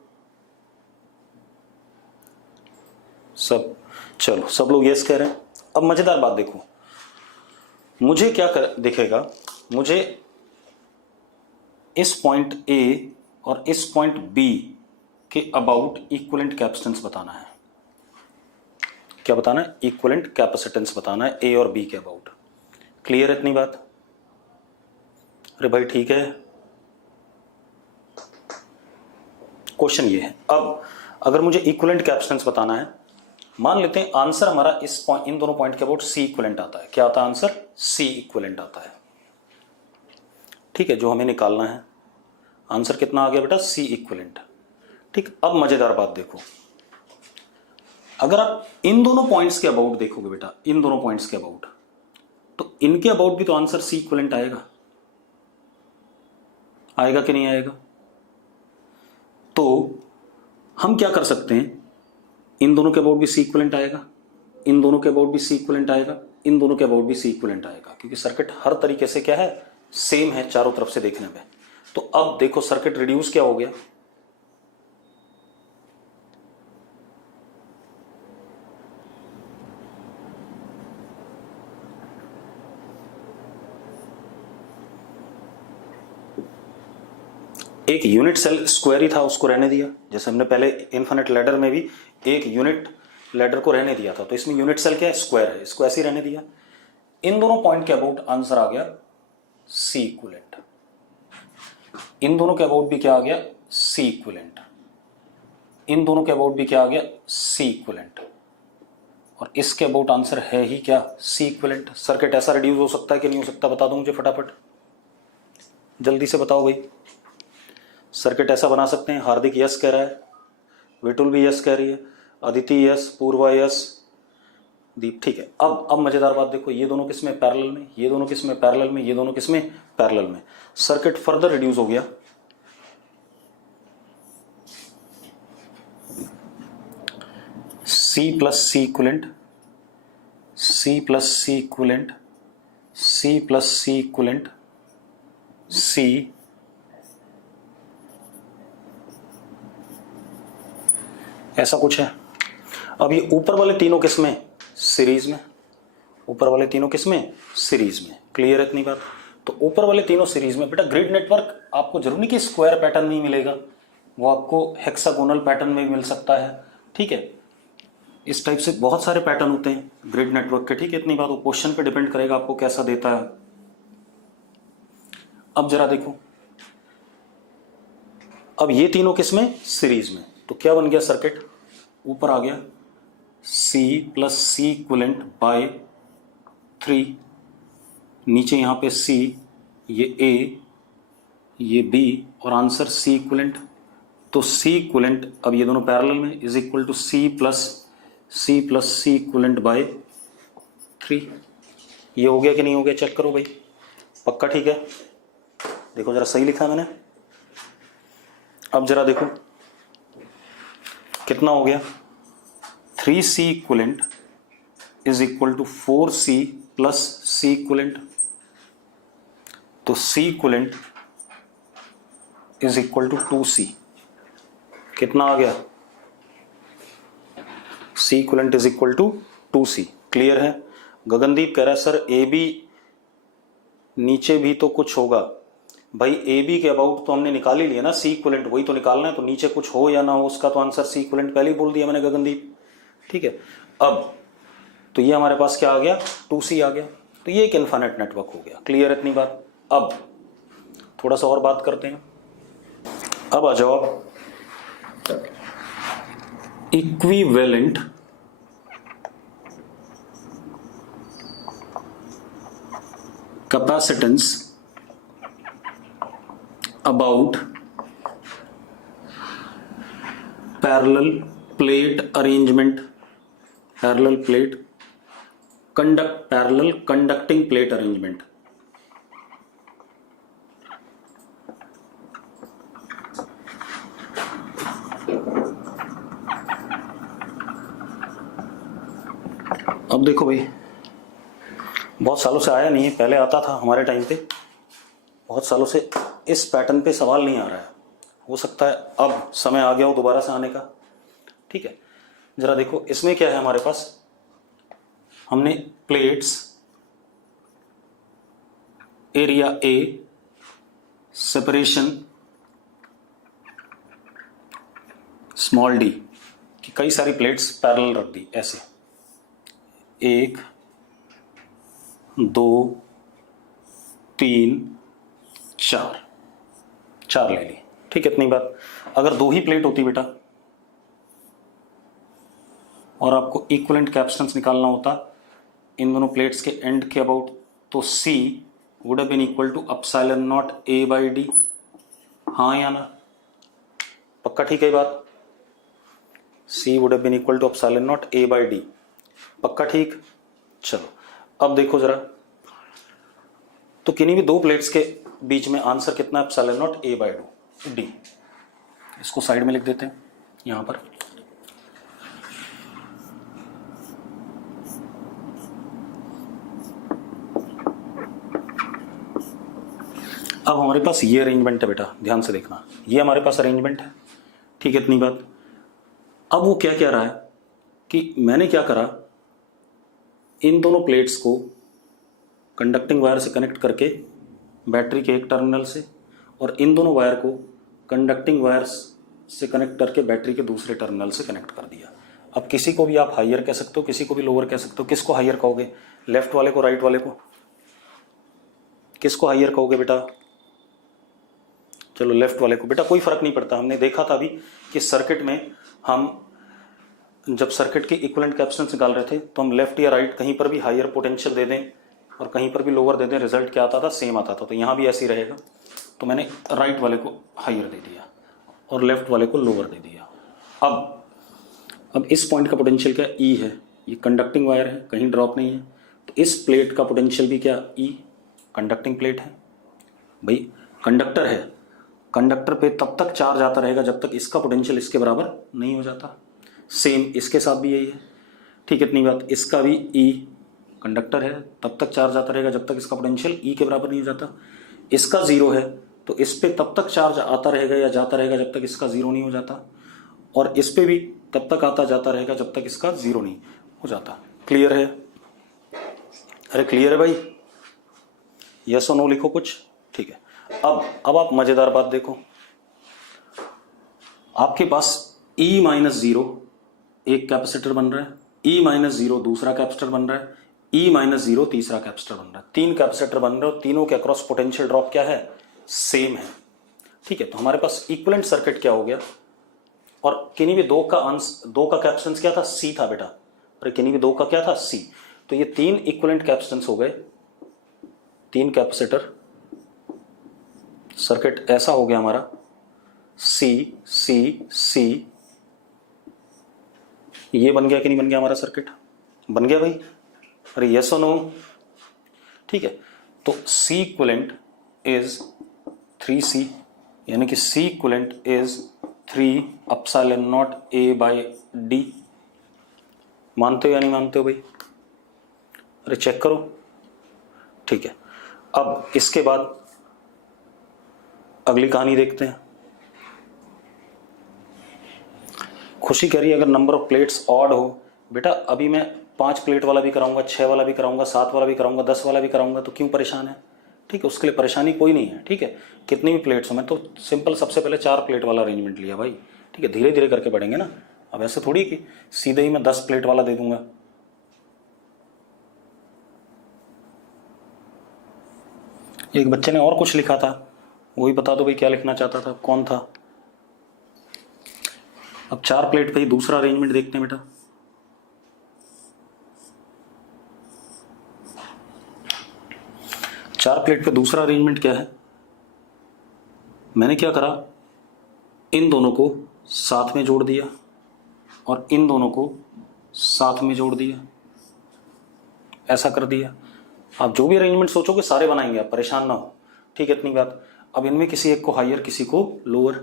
सब, चलो सब लोग यस कह रहे हैं। अब मजेदार बात देखो, मुझे क्या दिखेगा, मुझे इस पॉइंट A और इस पॉइंट B के अबाउट इक्विवेलेंट कैपेसिटेंस बताना है। क्या बताना है? इक्विवेलेंट कैपेसिटेंस बताना है A और B के अबाउट। क्लियर है इतनी बात? अरे भाई ठीक है, क्वेश्चन ये है। अब अगर मुझे इक्विवेलेंट कैपेसिटेंस बताना है, मान लेते हैं आंसर हमारा इस पॉइंट, इन दोनों पॉइंट के अबाउट C इक्विवेलेंट आता है। क्या आता है आंसर? C इक्विवेलेंट आता है। ठीक है, जो हमें निकालना है आंसर कितना आ गया बेटा, C इक्विवेलेंट। ठीक, अब मजेदार बात देखो, अगर आप इन दोनों पॉइंट्स के अबाउट देखोगे बेटा, इन दोनों पॉइंट्स के अबाउट, तो इनके अबाउट भी तो आंसर C इक्विवेलेंट आएगा। आएगा कि नहीं आएगा? तो हम क्या कर सकते हैं, इन दोनों के अबाउट भी C इक्विवेलेंट आएगा, इन दोनों के अबाउट भी C इक्विवेलेंट आएगा, इन दोनों के अबाउट भी C इक्विवेलेंट आएगा, क्योंकि सर्किट हर तरीके से क्या है, सेम है चारों तरफ से देखने में। तो अब देखो सर्किट रिड्यूस क्या हो गया, एक यूनिट सेल स्क्वायर ही था, उसको रहने दिया। जैसे हमने पहले इनफिनिट लैडर में भी एक यूनिट लैडर को रहने दिया था, तो इसमें यूनिट सेल क्या है, स्क्वायर है, इसको ऐसे ही रहने दिया। इन दोनों पॉइंट के अबाउट आंसर आ गया C इक्विवेलेंट। इन दोनों के अबाउट भी क्या आ गया, C इक्विवेलेंट। इन दोनों के अबाउट भी क्या आ गया, C इक्विवेलेंट। और इसके अबाउट आंसर है ही क्या, C इक्विवेलेंट। सर्किट ऐसा रिड्यूस हो सकता है कि नहीं हो सकता, बता दो मुझे फटाफट, जल्दी से बताओ भाई। सर्किट ऐसा बना सकते हैं? हार्दिक यस कह रहा है, विटुल भी यस कह रही है, अदिति यस, पूर्वा यस, दीप, ठीक है। अब मजेदार बात देखो, ये दोनों किस में पैरेलल में, ये दोनों किस में पैरेलल में, ये दोनों किस में पैरेलल में। सर्किट फर्दर रिड्यूस हो गया। C plus C equivalent, C plus C equivalent, C plus C equivalent, C ऐसा कुछ है। अब ये ऊपर वाले तीनों किस में, सीरीज में। ऊपर वाले तीनों किस में, सीरीज में। क्लियर है इतनी बात। तो ऊपर वाले तीनों सीरीज में। बेटा ग्रिड नेटवर्क आपको जरूरी नहीं कि स्क्वायर पैटर्न में ही मिलेगा, वो आपको हेक्सागोनल पैटर्न में भी मिल सकता है, ठीक है। इस टाइप से बहुत सारे पैटर्न होते हैं ग्रिड नेटवर्क के, ठीक है। इतनी बात, वो क्वेश्चन पे डिपेंड करेगा आपको कैसा देता है। अब जरा देखो, अब ये तीनों किस में, सीरीज में। तो क्या बन गया सर्किट, ऊपर आ गया C plus C equivalent by 3, नीचे यहां पे C, ये A, ये B और आंसर C इक्विवेलेंट। तो C इक्विवेलेंट, अब ये दोनों पैरेलल में, is equal to C plus C equivalent by 3। ये हो गया कि नहीं हो गया, चेक करो भाई, पक्का ठीक है। देखो जरा सही लिखा है मैंने। अब जरा देखो कितना हो गया, 3C equivalent is equal to 4C plus C equivalent. तो C equivalent is equal to 2C। कितना आ गया, C equivalent is equal to 2C। Clear है। गगनदीप कह रहा है सर ए बी नीचे भी तो कुछ होगा। भाई ए बी के अबाउट तो हमने निकाल ही लिया ना, C इक्विवेलेंट वही तो निकालना है। तो नीचे कुछ हो या ना हो उसका तो आंसर C इक्विवेलेंट पहले ही बोल दिया मैंने गगनदीप, ठीक है। अब तो ये हमारे पास क्या आ गया, 2C आ गया। तो ये एक इनफाइनाइट नेटवर्क हो गया। क्लियर इतनी बात। अब थोड़ा सा और बात करते हैं। अब आ जाओ equivalent capacitance about parallel plate arrangement, parallel conducting plate arrangement. अब देखो भाई, बहुत सालों से आया नहीं है, पहले आता था हमारे टाइम पे। बहुत सालों से इस पैटर्न पे सवाल नहीं आ रहा है। हो सकता है अब समय आ गया हो दोबारा से आने का, ठीक है। जरा देखो इसमें क्या है हमारे पास, हमने plates area A, separation small d की कई सारी प्लेट्स पैरेलल रख दी ऐसे, 1 2 3 4 ले ली, ठीक है। इतनी बात। अगर 2 ही प्लेट होती बेटा और आपको इक्विवेलेंट कैपेसिटेंस निकालना होता इन दोनों प्लेट्स के एंड के अबाउट, तो C would have been equal to epsilon nought A by D। हाँ या ना, पक्का ठीक है बात। C would have been equal to epsilon nought A by D, पक्का ठीक। चलो अब देखो जरा, तो किन्हीं भी 2 प्लेट्स के बीच में आंसर कितना है, epsilon nought A by D। इसको साइड में लिख देते हैं यहां पर। अब हमारे पास ये अरेंजमेंट है बेटा, ध्यान से देखना, ये हमारे पास अरेंजमेंट है, ठीक है। इतनी बात। अब वो क्या कह रहा है कि मैंने क्या करा, इन दोनों प्लेट्स को कंडक्टिंग वायर से कनेक्ट करके बैटरी के एक टर्मिनल से, और इन दोनों वायर को कंडक्टिंग वायर से कनेक्ट करके बैटरी के दूसरे टर्मिनल से कनेक्ट कर दिया। अब किसी को भी आप हायर कह सकते हो, किसी को भी लोअर कह सकते हो। किसको हायर कहोगे, लेफ्ट वाले को, राइट वाले को? किसको हायर कहोगे बेटा? चलो लेफ्ट वाले को। बेटा कोई फर्क नहीं पड़ता, हमने देखा था अभी कि सर्किट में हम जब सर्किट की इक्विवेलेंट कैपेसिटेंस निकाल रहे थे तो हम लेफ्ट या राइट कहीं पर भी हायर पोटेंशियल दे दें और कहीं पर भी लोअर दे दें, रिजल्ट क्या आता था, सेम आता था। तो यहाँ भी ऐसे ही रहेगा। तो मैंने राइट वाले को हायर दे दिया और लेफ्ट वाले को लोअर दे दिया। अब इस पॉइंट का पोटेंशियल क्या, ई है, ये कंडक्टिंग वायर है, कहीं ड्रॉप नहीं है, तो इस प्लेट का पोटेंशियल भी क्या, ई, कंडक्टिंग प्लेट है भाई, कंडक्टर है, कंडक्टर पे तब तक चार्ज आता रहेगा जब तक इसका पोटेंशियल इसके बराबर नहीं हो जाता। सेम इसके साथ भी यही है, ठीक है, इतनी बात। इसका भी ई, कंडक्टर है, तब तक चार्ज आता रहेगा जब तक इसका पोटेंशियल ई के बराबर नहीं हो जाता। इसका जीरो है तो इस पे तब तक चार्ज आता रहेगा या जाता रहेगा जब तक इसका जीरो नहीं हो जाता, और इस पे भी तब तक आता जाता रहेगा जब तक इसका जीरो नहीं हो जाता। क्लियर है? अरे क्लियर है भाई? यस और नो लिखो कुछ, ठीक है। अब आप मजेदार बात देखो, आपके पास E माइनस जीरो एक कैपेसिटर बन रहा है, E माइनस जीरो दूसरा कैपेसिटर बन रहा है, E माइनस जीरो तीसरा कैपेसिटर बन रहा है। तीन कैपेसिटर बन रहे हो, तीनों के अक्रॉस पोटेंशियल ड्रॉप क्या है, सेम है, ठीक है। तो हमारे पास इक्विवेलेंट सर्किट क्या हो गया, और किन्हीं भी दो का कैपेसिटेंस क्या था, C था बेटा, और किन्हीं भी दो का क्या था, C। तो ये तीन इक्विवेलेंट कैपेसिटेंस हो गए, तीन कैपेसिटर सर्किट ऐसा हो गया हमारा, C C C, ये बन गया कि नहीं बन गया हमारा सर्किट, बन गया भाई? अरे यस और नो, ठीक है। तो C इक्विवेलेंट इज 3C, यानी कि C equivalent is 3 epsilon nought A by D। मानते हो या नहीं मानते हो भाई? अरे चेक करो, ठीक है। अब इसके बाद अगली कहानी देखते हैं। खुशी कह रही है अगर नंबर ऑफ प्लेट्स ऑड हो, बेटा अभी मैं 5 प्लेट वाला भी कराऊंगा, 6 वाला भी कराऊंगा, 7 वाला भी कराऊंगा, 10 वाला भी कराऊंगा, तो क्यों परेशान है, ठीक है। उसके लिए परेशानी कोई नहीं है, ठीक है। कितनी भी प्लेट्स हो, मैं तो सिंपल सबसे पहले 4 प्लेट वाला अरेंजमेंट लिया भाई, ठीक है। धीरे धीरे करके बढ़ेंगे ना, अब ऐसे थोड़ी कि सीधे ही मैं 10 प्लेट वाला दे दूंगा। एक बच्चे ने और कुछ लिखा था, वही बता दो भाई क्या लिखना चाहता था, कौन था। अब 4 प्लेट पे ही दूसरा अरेंजमेंट देखते हैं बेटा। चार प्लेट पे दूसरा अरेंजमेंट क्या है, मैंने क्या करा, इन दोनों को साथ में जोड़ दिया और इन दोनों को साथ में जोड़ दिया, ऐसा कर दिया। आप जो भी अरेंजमेंट सोचोगे सारे बनाएंगे, आप परेशान ना हो, ठीक है, इतनी बात। अब इनमें किसी एक को हायर किसी को लोअर,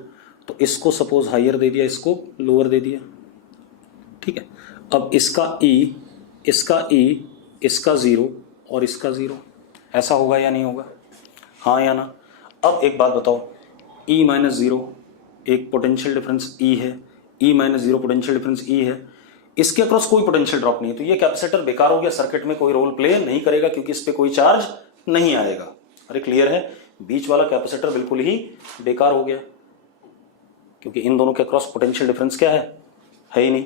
तो इसको सपोज हायर दे दिया, इसको लोअर दे दिया, ठीक है। अब इसका ई, इसका ई, इसका जीरो और इसका जीरो, ऐसा होगा या नहीं होगा, हाँ या ना। अब एक बात बताओ, ई माइनस जीरो एक पोटेंशियल डिफरेंस ई है, E minus zero potential difference ई है, इसके अक्रॉस कोई पोटेंशियल ड्रॉप नहीं है, तो ये कैपेसिटर बेकार हो गया, सर्किट में कोई रोल प्ले नहीं करेगा क्योंकि इस पर कोई चार्ज नहीं आएगा। अरे क्लियर है? बीच वाला कैपेसिटर बिल्कुल ही बेकार हो गया क्योंकि इन दोनों के अक्रॉस पोटेंशियल डिफरेंस क्या है ही नहीं,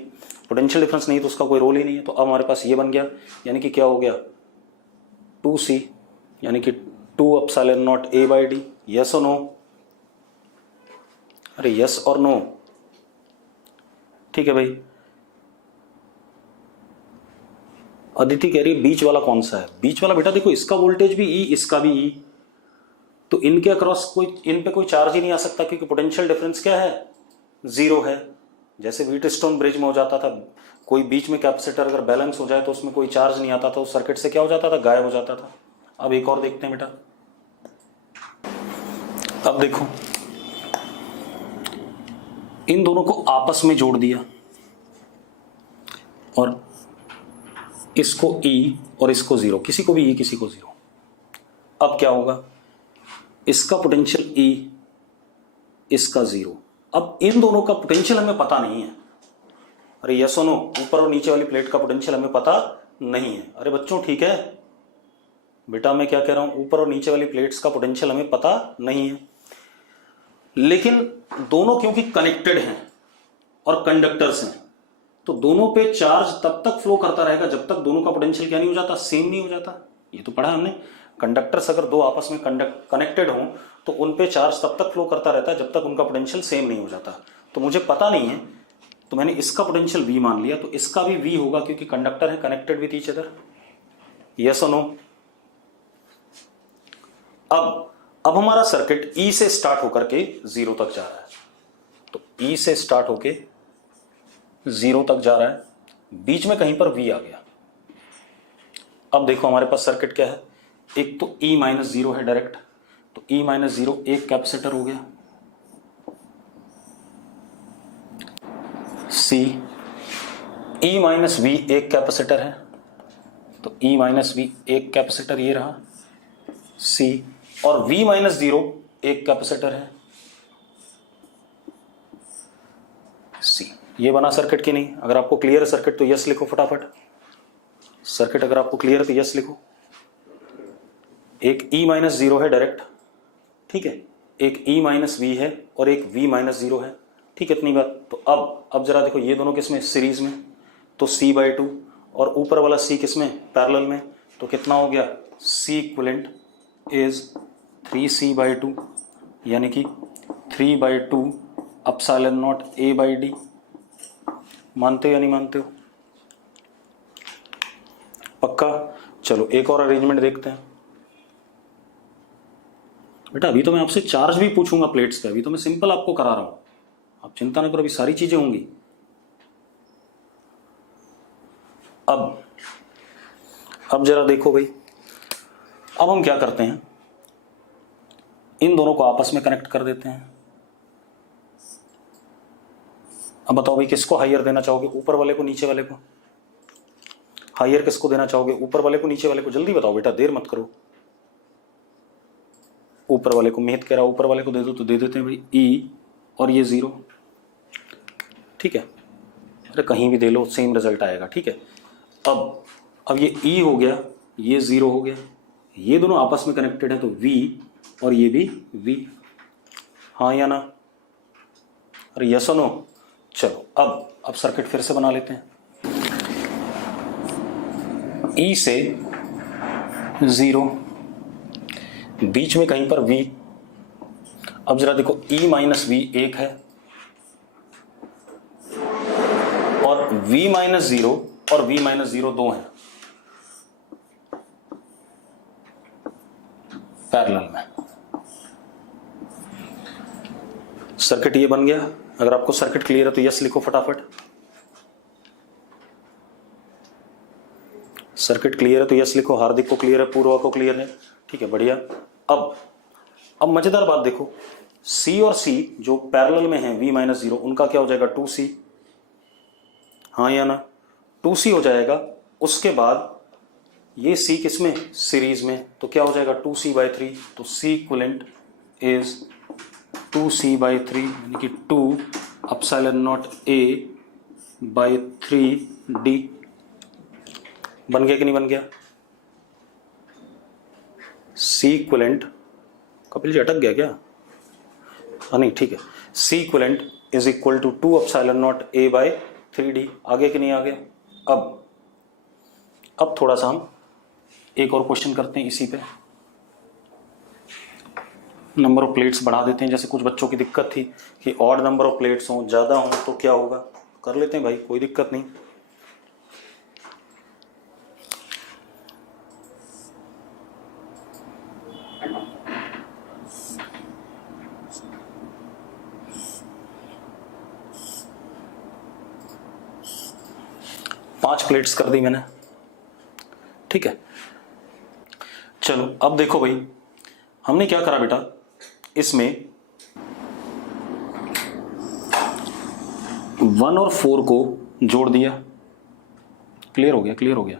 पोटेंशियल डिफरेंस नहीं तो उसका कोई रोल ही नहीं है। तो अब हमारे पास ये बन गया, यानी कि क्या हो गया, 2C, यानी कि 2 epsilon nought A by D। Yes और नो? अरे यस और नो, ठीक है भाई। अदिति कह रही है बीच वाला कौन सा है, बीच वाला बेटा देखो इसका वोल्टेज भी E, इसका भी E, तो इनके अक्रॉस कोई, इन पे कोई चार्ज ही नहीं आ सकता क्योंकि पोटेंशियल डिफरेंस क्या है, जीरो है। जैसे व्हीटस्टोन ब्रिज में हो जाता था, कोई बीच में कैपेसिटर अगर बैलेंस हो जाए तो उसमें कोई चार्ज नहीं आता था, उस सर्किट से क्या हो जाता था, गायब हो जाता था। अब एक और देखते हैं बेटा, अब देखो इन दोनों को आपस में जोड़ दिया और इसको E और इसको जीरो, किसी को भी E किसी को जीरो। अब क्या होगा, इसका पोटेंशियल E, इसका जीरो। अब इन दोनों का पोटेंशियल हमें पता नहीं है। अरे यस और नो, ऊपर और नीचे वाली प्लेट का पोटेंशियल हमें पता नहीं है। अरे बच्चों ठीक है बेटा, मैं क्या कह रहा हूं, ऊपर और नीचे वाली प्लेट्स का पोटेंशियल हमें पता नहीं है, लेकिन दोनों क्योंकि कनेक्टेड हैं और कंडक्टर्स हैं तो दोनों पे चार्ज तब तक फ्लो करता रहेगा जब तक दोनों का पोटेंशियल क्या नहीं हो जाता, सेम नहीं हो जाता। ये तो पढ़ा हमने, कंडक्टर्स अगर दो आपस में कनेक्टेड हों तो उन पे चार्ज तब तक फ्लो करता रहता है जब तक उनका पोटेंशियल सेम नहीं हो जाता। तो मुझे पता नहीं है तो मैंने इसका पोटेंशियल V मान लिया, तो इसका भी V होगा क्योंकि कंडक्टर है connected with each other. Yes और नो? अब हमारा सर्किट E से स्टार्ट होकर के जीरो तक जा रहा है, तो E से स्टार्ट होके जीरो तक जा रहा है। बीच में कहीं पर V आ गया। अब देखो हमारे पास सर्किट क्या है, एक तो E माइनस जीरो है डायरेक्ट, तो E माइनस जीरो एक कैपेसिटर हो गया, C E माइनस V एक कैपेसिटर है, तो E माइनस V एक कैपेसिटर ये रहा C, और V माइनस जीरो एक कैपेसिटर है C। ये बना सर्किट की नहीं? अगर आपको क्लियर है सर्किट तो यस लिखो फटाफट। सर्किट अगर आपको क्लियर है तो यस लिखो। एक E माइनस जीरो है डायरेक्ट, ठीक है, एक E माइनस V है और एक V माइनस जीरो है, ठीक है, इतनी बात। तो अब जरा देखो ये दोनों किसमें, सीरीज में, तो C/2, और ऊपर वाला C किसमें, पैरेलल में, तो कितना हो गया, C इक्विवेलेंट इज 3C/2, यानी कि 3/2 एप्सिलॉन नॉट A/D। मानते हो या नहीं मानते हो? पक्का? चलो एक और अरेंजमेंट देखते हैं। बेटा अभी तो मैं आपसे चार्ज भी पूछूंगा प्लेट्स का, अभी तो मैं सिंपल आपको करा रहा हूं, आप चिंता ना करो, अभी सारी चीजें होंगी। अब जरा देखो भाई, अब हम क्या करते हैं, इन दोनों को आपस में कनेक्ट कर देते हैं। अब बताओ भाई किसको हायर देना चाहोगे, ऊपर वाले को नीचे वाले को? हायर किसको देना चाहोगे, ऊपर वाले को नीचे वाले को? जल्दी बताओ बेटा, देर मत करो। ऊपर वाले को, मेहत कह रहा ऊपर वाले को दे दो, तो दे देते हैं भाई E और ये 0, ठीक है, अरे कहीं भी दे लो सेम रिजल्ट आएगा, ठीक है। अब ये E हो गया, ये 0 हो गया, ये दोनों आपस में कनेक्टेड है तो V और ये भी V, हाँ या ना? अरे यस और नो? चलो अब सर्किट फिर से बना लेते हैं। E से 0, बीच में कहीं पर V। अब जरा देखो E माइनस V एक है और V माइनस 0 और V माइनस 0 दो हैं पैरेलल में। सर्किट ये बन गया। अगर आपको सर्किट क्लियर है तो यस लिखो फटाफट। सर्किट क्लियर है तो यस लिखो। हार्दिक को क्लियर है, पूर्वा को क्लियर है, ठीक है, बढ़िया। अब मजेदार बात देखो, C और C जो पैरेलल में है V माइनस 0, उनका क्या हो जाएगा 2C, हाँ या ना? 2C हो जाएगा। उसके बाद ये C किसमें, सीरीज में, तो क्या हो जाएगा 2C/3, तो C इक्विवेलेंट इज 2C/3, यानी कि 2 एप्सिलॉन नॉट A/3D। बन गया कि नहीं बन गया? C इक्विवेलेंट, कपिल जी अटक गया क्या? हाँ नहीं, ठीक है, C equivalent is equal to 2 epsilon nought A/3D। आ गया कि नहीं आ गया? अब थोड़ा सा हम एक और क्वेश्चन करते हैं इसी पे। नंबर ऑफ प्लेट्स बढ़ा देते हैं, जैसे कुछ बच्चों की दिक्कत थी कि ऑड नंबर ऑफ प्लेट्स हों, ज़्यादा हों तो क्या होगा, कर लेते हैं भाई, कोई दिक्कत नहीं। पांच प्लेट्स कर दी मैंने, ठीक है। चलो अब देखो भाई, हमने क्या करा बेटा, इसमें 1 और 4 को जोड़ दिया। क्लियर हो गया? क्लियर हो गया।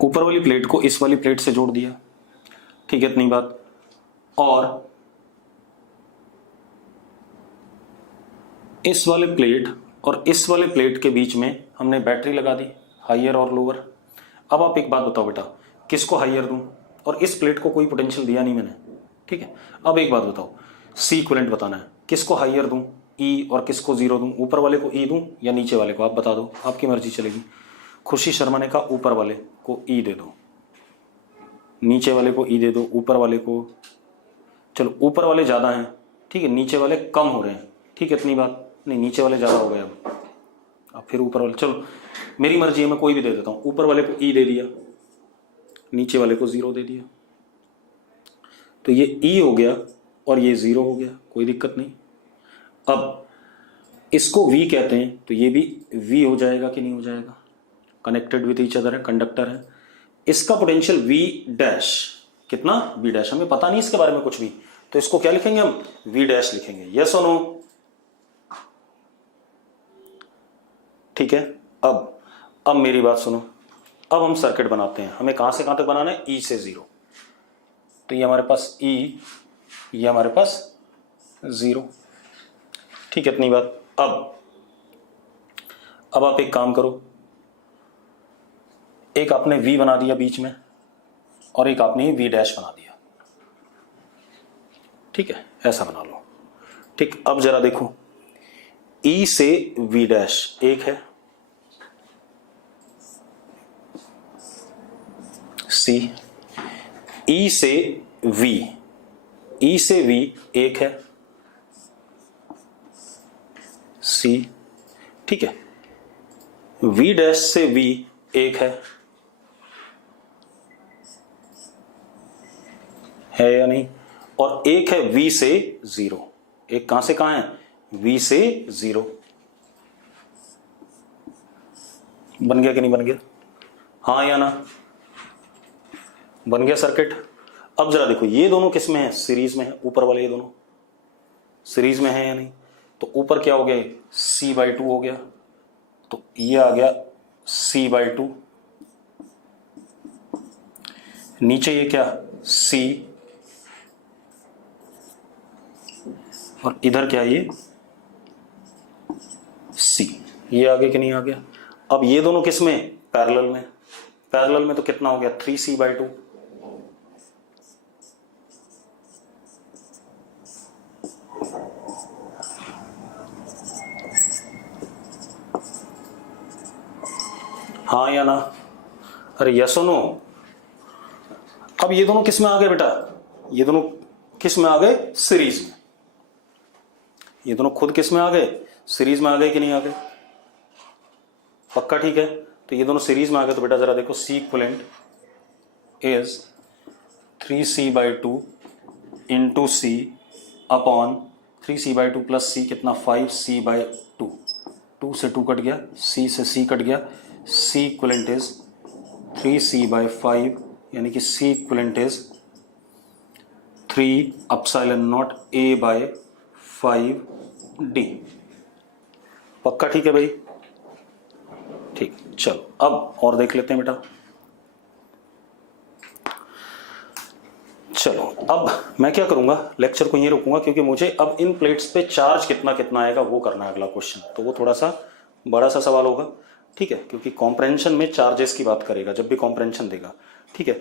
ऊपर वाली प्लेट को इस वाली प्लेट से जोड़ दिया, ठीक है, इतनी बात। और इस वाले प्लेट और इस वाले प्लेट के बीच में हमने बैटरी लगा दी, हायर और लोअर। अब आप एक बात बताओ बेटा, किसको हायर दूं? और इस प्लेट को कोई पोटेंशियल दिया नहीं मैंने, ठीक है। अब एक बात बताओ, C इक्विवेलेंट बताना है, किसको हायर दूं E और किसको 0 दूं? ऊपर वाले को E दूं या नीचे वाले को? आप बता दो, आपकी मर्जी चलेगी। खुशी शर्मा ने कहा ऊपर वाले को E दे दो, नीचे वाले को E दे दो, ऊपर वाले को, चलो ऊपर वाले ज़्यादा हैं, ठीक है, नीचे वाले कम हो रहे हैं, ठीक है, इतनी बात। नहीं, नीचे वाले ज़्यादा हो गए। अब फिर ऊपर वाले, चलो मेरी मर्जी है, मैं कोई भी दे देता हूँ। ऊपर वाले को E दे दिया, नीचे वाले को 0 दे दिया, तो ये E हो गया और ये 0 हो गया, कोई दिक्कत नहीं। अब इसको V कहते हैं, तो ये भी V हो जाएगा कि नहीं हो जाएगा, कनेक्टेड विथ ईच अदर है, कंडक्टर है। इसका पोटेंशियल V डैश कितना, V डैश, हमें पता नहीं इसके बारे में कुछ भी, तो इसको क्या लिखेंगे हम, V डैश लिखेंगे। यस और नो, ठीक है। अब मेरी बात सुनो, अब हम सर्किट बनाते हैं। हमें कहां से कहां तक बनाना है, E से 0, तो ये हमारे पास E, ये हमारे पास 0, ठीक है, इतनी बात। अब आप एक काम करो, एक आपने V बना दिया बीच में और एक आपने V डैश बना दिया, ठीक है, ऐसा बना लो, ठीक। अब जरा देखो, E से V डैश एक है, C, E से V, E से V एक है, C, ठीक है। V डैश से V एक है या नहीं, और एक है V से 0, एक कहां से कहां है, V से 0। बन गया कि नहीं बन गया, हाँ या ना, बन गया सर्किट। अब जरा देखो, ये दोनों किस में है, सीरीज में है, ऊपर वाले ये दोनों सीरीज में है या नहीं, तो ऊपर क्या हो गया, C/2 हो गया, तो ये आ गया C/2, नीचे ये क्या, C, और इधर क्या, ये C, ये आगे कि नहीं आ गया। अब ये दोनों किस में, पैरेलल में, पैरेलल में तो कितना हो गया, 3C/2, हाँ या ना, अरे यस और नो। अब ये दोनों किस में आ गए बेटा, ये दोनों किस में आ गए, सीरीज में, ये दोनों खुद किस में आ गए, सीरीज में आ गए कि नहीं आ गए, पक्का, ठीक है। तो ये दोनों सीरीज में आ गए, तो बेटा जरा देखो, C equivalent is 3C/2 into C upon 3C/2 plus C कितना, 5C/2, 2 से 2 कट गया, C से C कट गया, C इक्विवेलेंट इज 3C/5, यानी कि C equivalent is 3 epsilon not A/5D, पक्का, ठीक है भाई, ठीक। चलो अब और देख लेते हैं बेटा। चलो अब मैं क्या करूंगा, लेक्चर को यहीं रोकूंगा, क्योंकि मुझे अब इन प्लेट्स पे चार्ज कितना कितना आएगा वो करना है अगला क्वेश्चन, तो वो थोड़ा सा बड़ा सा सवाल होगा, ठीक है, क्योंकि कॉम्प्रेंशन में चार्जेस की बात करेगा जब भी कॉम्प्रेंशन देगा, ठीक है।